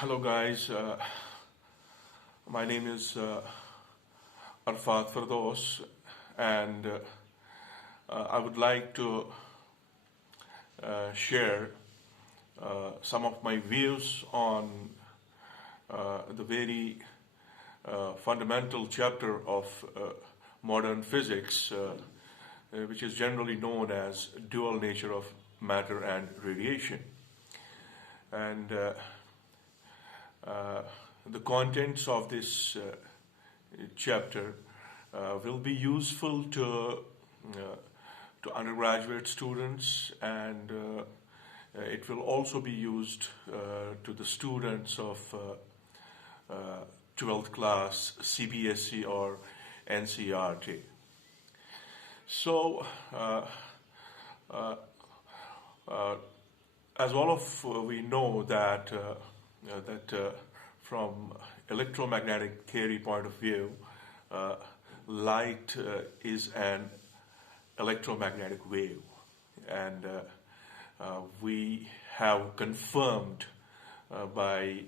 Hello guys, my name is AFIRDOUS and I would like to share some of my views on the very fundamental chapter of modern physics, which is generally known as dual nature of matter and radiation. And the contents of this chapter will be useful to undergraduate students, and it will also be used to the students of 12th class CBSE or NCERT. So, as all of we know that from electromagnetic theory point of view, light is an electromagnetic wave, and we have confirmed by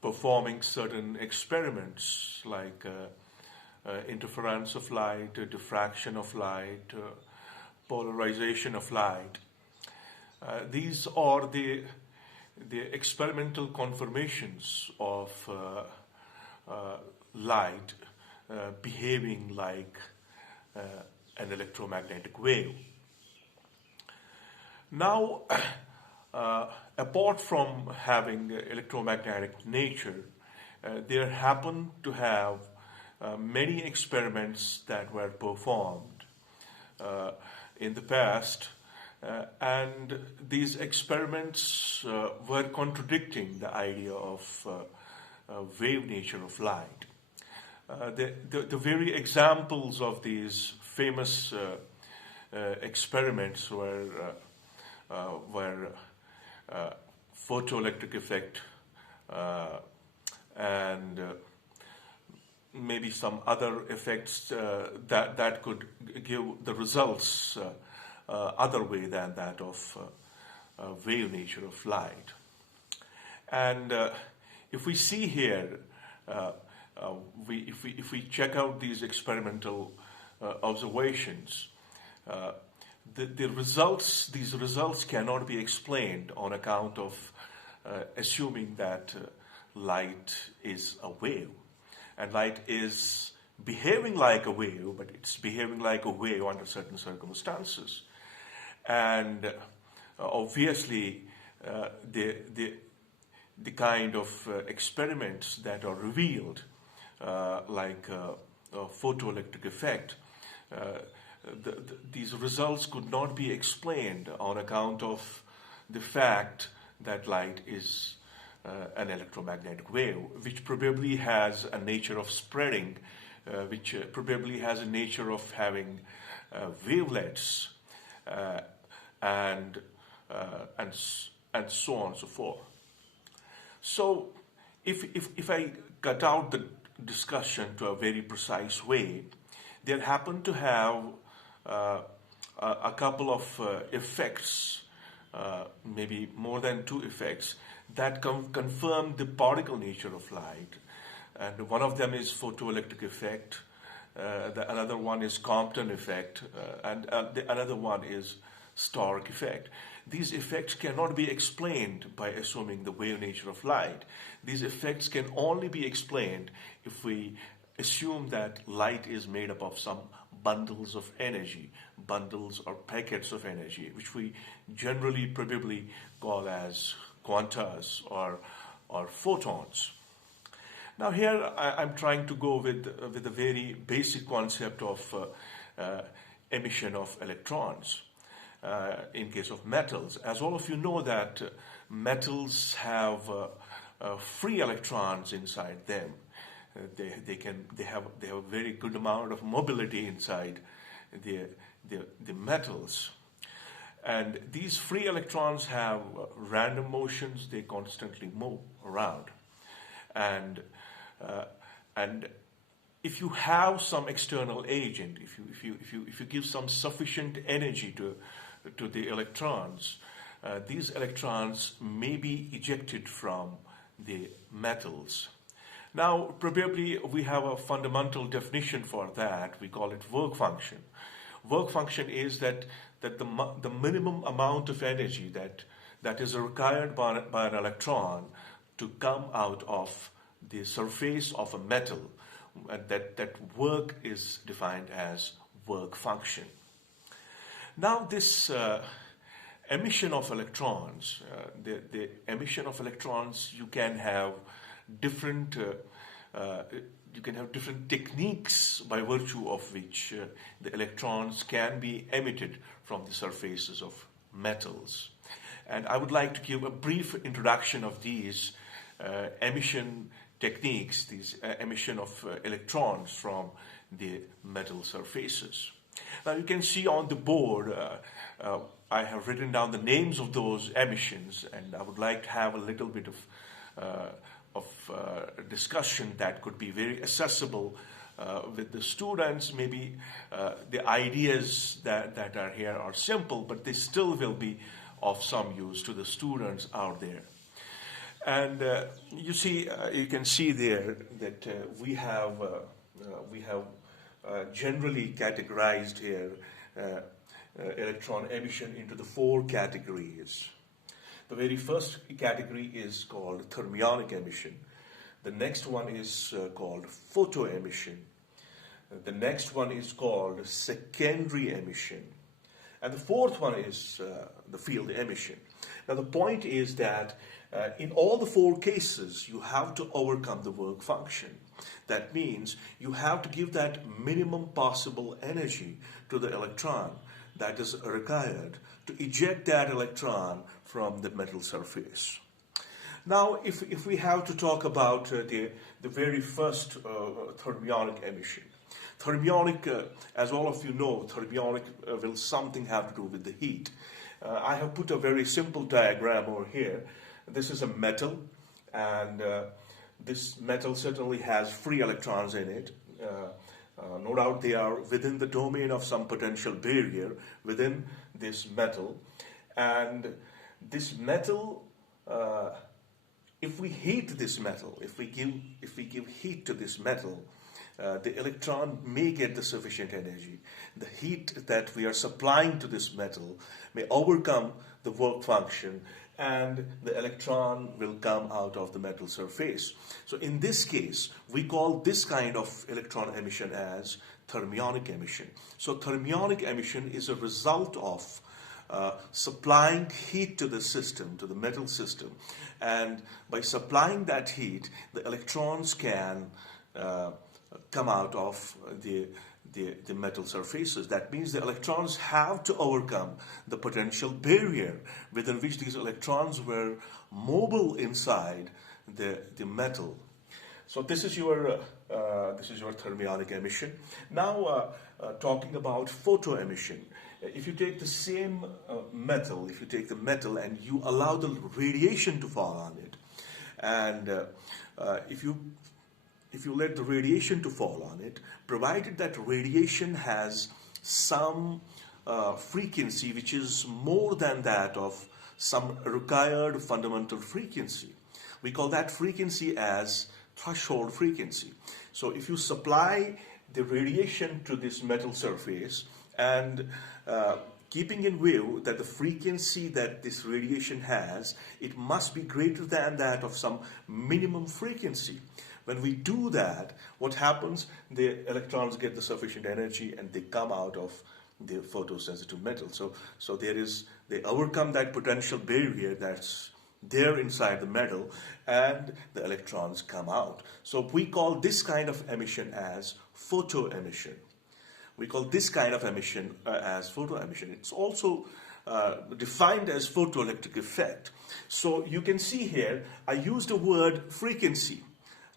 performing certain experiments like interference of light, diffraction of light, polarization of light. These are the experimental confirmations of light behaving like an electromagnetic wave. Now, apart from having electromagnetic nature, there happen to have many experiments that were performed in the past, and these experiments were contradicting the idea of wave nature of light. The very examples of these famous experiments were photoelectric effect and maybe some other effects that could give the results other way than that of wave nature of light. And if we see here, if we check out these experimental observations, these results cannot be explained on account of assuming that light is a wave, and light is behaving like a wave, but it's behaving like a wave under certain circumstances. And obviously, the kind of experiments that are revealed, like photoelectric effect, these results could not be explained on account of the fact that light is an electromagnetic wave, which probably has a nature of spreading, which probably has a nature of having wavelets, and so on and so forth. So, if I cut out the discussion to a very precise way, there happen to have a couple of effects, maybe more than two effects, that confirm the particle nature of light. And one of them is photoelectric effect, another one is Compton effect, and another one is Stark effect. These effects cannot be explained by assuming the wave nature of light. These effects can only be explained if we assume that light is made up of some bundles of energy, bundles or packets of energy, which we generally probably call as quantas or photons. Now here I'm trying to go with a very basic concept of emission of electrons in case of metals. As all of you know that metals have free electrons inside them. They have a very good amount of mobility inside the metals. And these free electrons have random motions. They constantly move around. And if you have some external agent, if you give some sufficient energy to the electrons, these electrons may be ejected from the metals. Now, probably we have a fundamental definition for that. We call it work function. Work function is that the minimum amount of energy that is required by an electron to come out of the surface of a metal, that work is defined as work function. Now, this emission of electrons, the emission of electrons, you can have different techniques by virtue of which the electrons can be emitted from the surfaces of metals. And I would like to give a brief introduction of these emission techniques, these emission of electrons from the metal surfaces. Now you can see on the board, I have written down the names of those emissions, and I would like to have a little bit of discussion that could be very accessible with the students. Maybe the ideas that are here are simple, but they still will be of some use to the students out there. And you can see there that we have generally categorized here electron emission into the 4 categories. The very first category is called thermionic emission. The next one is called photoemission. The next one is called secondary emission. And the fourth one is the field emission. Now the point is that in all the 4 cases, you have to overcome the work function. That means you have to give that minimum possible energy to the electron that is required to eject that electron from the metal surface. Now, if we have to talk about the very first thermionic emission. Thermionic, as all of you know, thermionic will something have to do with the heat. I have put a very simple diagram over here. This is a metal, and this metal certainly has free electrons in it. No doubt they are within the domain of some potential barrier within this metal. And this metal, if we heat this metal, if we give heat to this metal, the electron may get the sufficient energy. The heat that we are supplying to this metal may overcome the work function, and the electron will come out of the metal surface. So in this case, we call this kind of electron emission as thermionic emission. So thermionic emission is a result of supplying heat to the system, to the metal system. And by supplying that heat, the electrons can come out of the metal surfaces. That means the electrons have to overcome the potential barrier within which these electrons were mobile inside the metal. So this is your thermionic emission. Now talking about photoemission. If you take the same metal, if you take the metal and you allow the radiation to fall on it, and if you let the radiation to fall on it, provided that radiation has some frequency which is more than that of some required fundamental frequency. We call that frequency as threshold frequency. So if you supply the radiation to this metal surface and keeping in view that the frequency that this radiation has, it must be greater than that of some minimum frequency. When we do that, what happens? The electrons get the sufficient energy and they come out of the photosensitive metal. So they overcome that potential barrier that's there inside the metal, and the electrons come out. So we call this kind of emission as photoemission. We call this kind of emission as photoemission. It's also defined as photoelectric effect. So you can see here, I used the word frequency.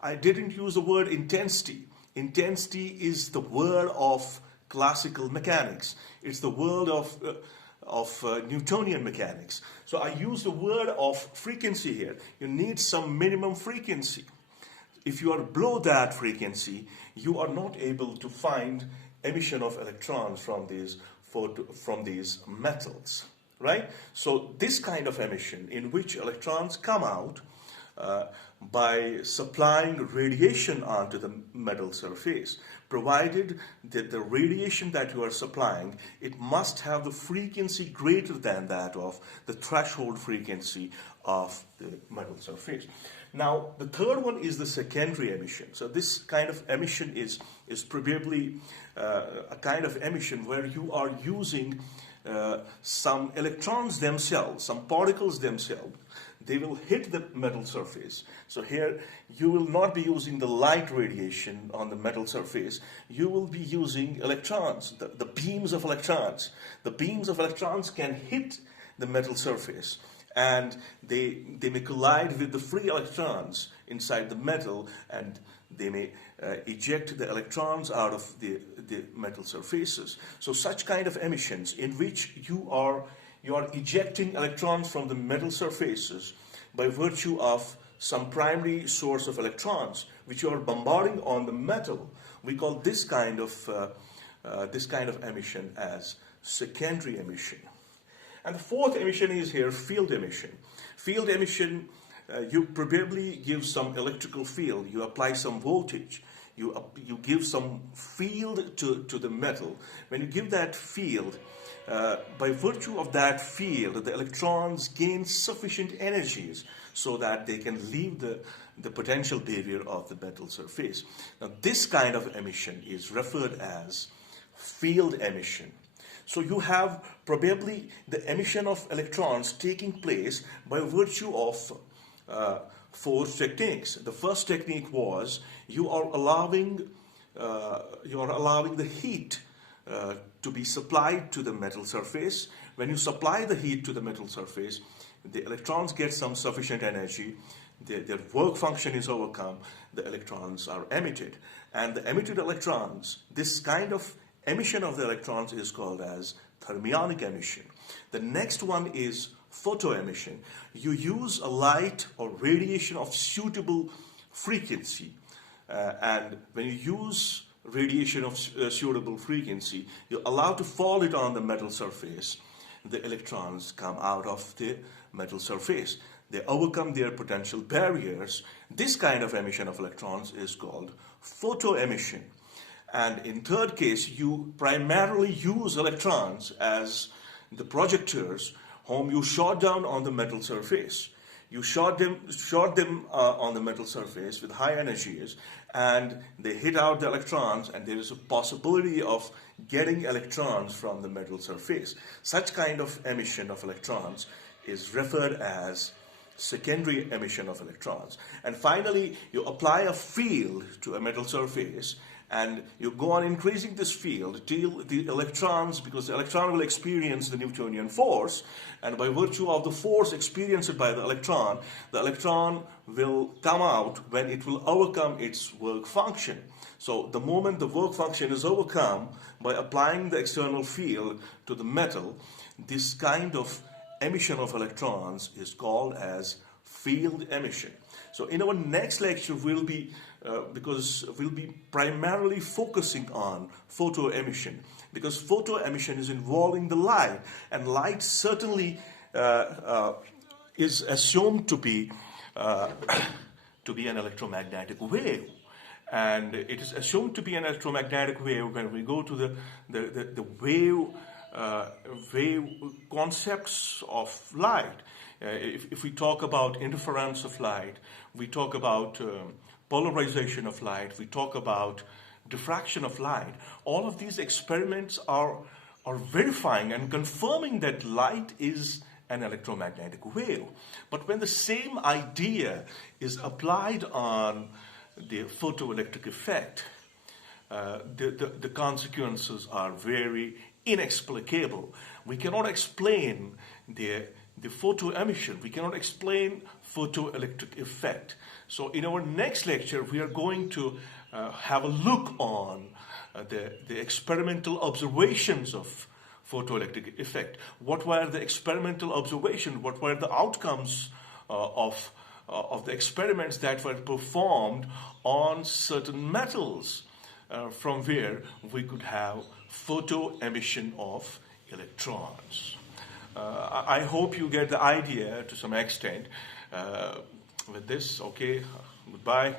I didn't use the word intensity. Intensity is the word of classical mechanics. It's the word of Newtonian mechanics. So I use the word of frequency here. You need some minimum frequency. If you are below that frequency, you are not able to find emission of electrons from these metals, right? So this kind of emission in which electrons come out by supplying radiation onto the metal surface, provided that the radiation that you are supplying, it must have the frequency greater than that of the threshold frequency of the metal surface. Now, the third one is the secondary emission. So this kind of emission is probably a kind of emission where you are using some electrons themselves, some particles themselves. They will hit the metal surface. So here you will not be using the light radiation on the metal surface. You will be using electrons, the beams of electrons. The beams of electrons can hit the metal surface, and they may collide with the free electrons inside the metal, and they may eject the electrons out of the metal surfaces. So such kind of emissions in which you are ejecting electrons from the metal surfaces by virtue of some primary source of electrons which you are bombarding on the metal. We call this kind of emission as secondary emission. And the fourth emission is here field emission. Field emission, you probably give some electrical field, you apply some voltage, you give some field to the metal. When you give that field, by virtue of that field, the electrons gain sufficient energies so that they can leave the potential barrier of the metal surface. Now, this kind of emission is referred as field emission. So you have probably the emission of electrons taking place by virtue of four techniques. The first technique was you are allowing the heat to be supplied to the metal surface. When you supply the heat to the metal surface, the electrons get some sufficient energy, their work function is overcome, the electrons are emitted. And the emitted electrons, this kind of emission of the electrons is called as thermionic emission. The next one is photoemission. You use a light or radiation of suitable frequency, and when you use radiation of suitable frequency, you allow to fall it on the metal surface. The electrons come out of the metal surface. They overcome their potential barriers. This kind of emission of electrons is called photoemission. And in third case, you primarily use electrons as the projectors whom you shot down on the metal surface. You shot them on the metal surface with high energies, and they hit out the electrons, and there is a possibility of getting electrons from the metal surface. Such kind of emission of electrons is referred as secondary emission of electrons. And finally, you apply a field to a metal surface, and you go on increasing this field till the electrons, because the electron will experience the Newtonian force, and by virtue of the force experienced by the electron will come out when it will overcome its work function. So the moment the work function is overcome by applying the external field to the metal, this kind of emission of electrons is called as field emission. So in our next lecture, we'll be primarily focusing on photoemission, because photoemission is involving the light, and light certainly is assumed to be an electromagnetic wave. And it is assumed to be an electromagnetic wave when we go to the wave concepts of light. If we talk about interference of light, we talk about polarization of light, we talk about diffraction of light. All of these experiments are verifying and confirming that light is an electromagnetic wave. But when the same idea is applied on the photoelectric effect, the consequences are very inexplicable. We cannot explain the photoemission. We cannot explain photoelectric effect. So in our next lecture, we are going to have a look on the experimental observations of photoelectric effect. What were the experimental observations? What were the outcomes of the experiments that were performed on certain metals, from where we could have photoemission of electrons. I hope you get the idea to some extent. with this. Okay, goodbye.